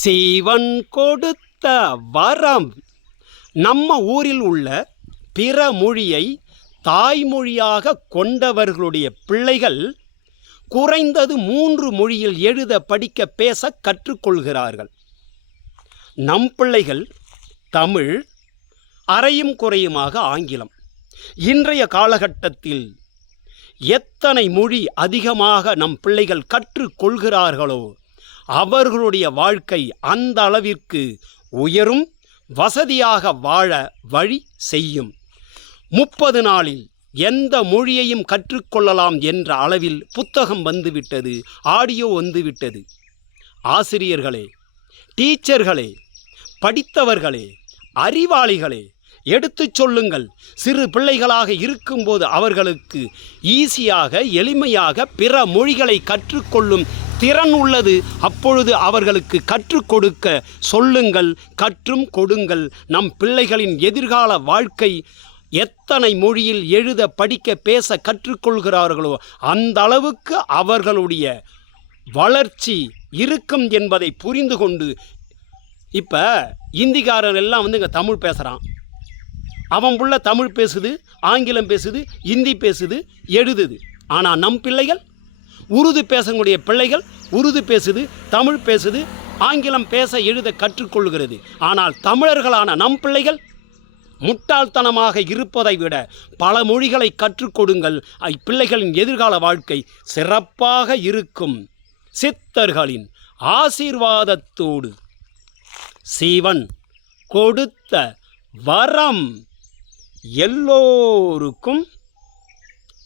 சிவன் கொடுத்த வரம். நம்ம ஊரில் உள்ள பிற மொழியை தாய்மொழியாக கொண்டவர்களுடைய பிள்ளைகள் குறைந்தது 3 மொழியில் எழுத படிக்க பேச கற்றுக்கொள்கிறார்கள். நம் பிள்ளைகள் தமிழ், அரையும் குறையுமாக ஆங்கிலம். இன்றைய காலகட்டத்தில் எத்தனை மொழி அதிகமாக நம் பிள்ளைகள் கற்றுக்கொள்கிறார்களோ அவர்களுடைய வாழ்க்கை அந்த அளவிற்கு உயரும், வசதியாக வாழ வழி செய்யும். 30 நாளில் எந்த மொழியையும் கற்றுக்கொள்ளலாம் என்ற அளவில் புத்தகம் வந்துவிட்டது, ஆடியோ வந்துவிட்டது. ஆசிரியர்களே, டீச்சர்களே, படித்தவர்களே, அறிவாளிகளே, எடுத்துச் சொல்லுங்கள். சிறு பிள்ளைகளாக இருக்கும்போது அவர்களுக்கு ஈஸியாக எளிமையாக பிற மொழிகளை கற்றுக்கொள்ளும் திறன் உள்ளது. அப்பொழுது அவர்களுக்கு கற்றுக் கொடுக்க சொல்லுங்கள், கற்றும் கொடுங்கள். நம் பிள்ளைகளின் எதிர்கால வாழ்க்கை எத்தனை மொழியில் எழுத படிக்க பேச கற்றுக்கொள்கிறார்களோ அந்த அளவுக்கு அவர்களுடைய வளர்ச்சி இருக்கும் என்பதை புரிந்து கொண்டு, இப்போ இந்திக்காரர் எல்லாம் இங்கே தமிழ் பேசுகிறான். அவன் புள்ள தமிழ் பேசுது, ஆங்கிலம் பேசுது, இந்தி பேசுது, எழுதுது. ஆனால் நம் பிள்ளைகள் உருது பேசக்கூடிய பிள்ளைகள் உருது பேசுது, தமிழ் பேசுது, ஆங்கிலம் பேச எழுத கற்றுக்கொள்கிறது. ஆனால் தமிழர்களான நம் பிள்ளைகள் முட்டாள்தனமாக இருப்பதை விட பல மொழிகளை கற்றுக் கொடுங்கள். பிள்ளைகளின் எதிர்கால வாழ்க்கை சிறப்பாக இருக்கும். சித்தர்களின் ஆசீர்வாதத்தோடு சிவன் கொடுத்த வரம் எல்லோருக்கும்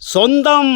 சொந்தம்.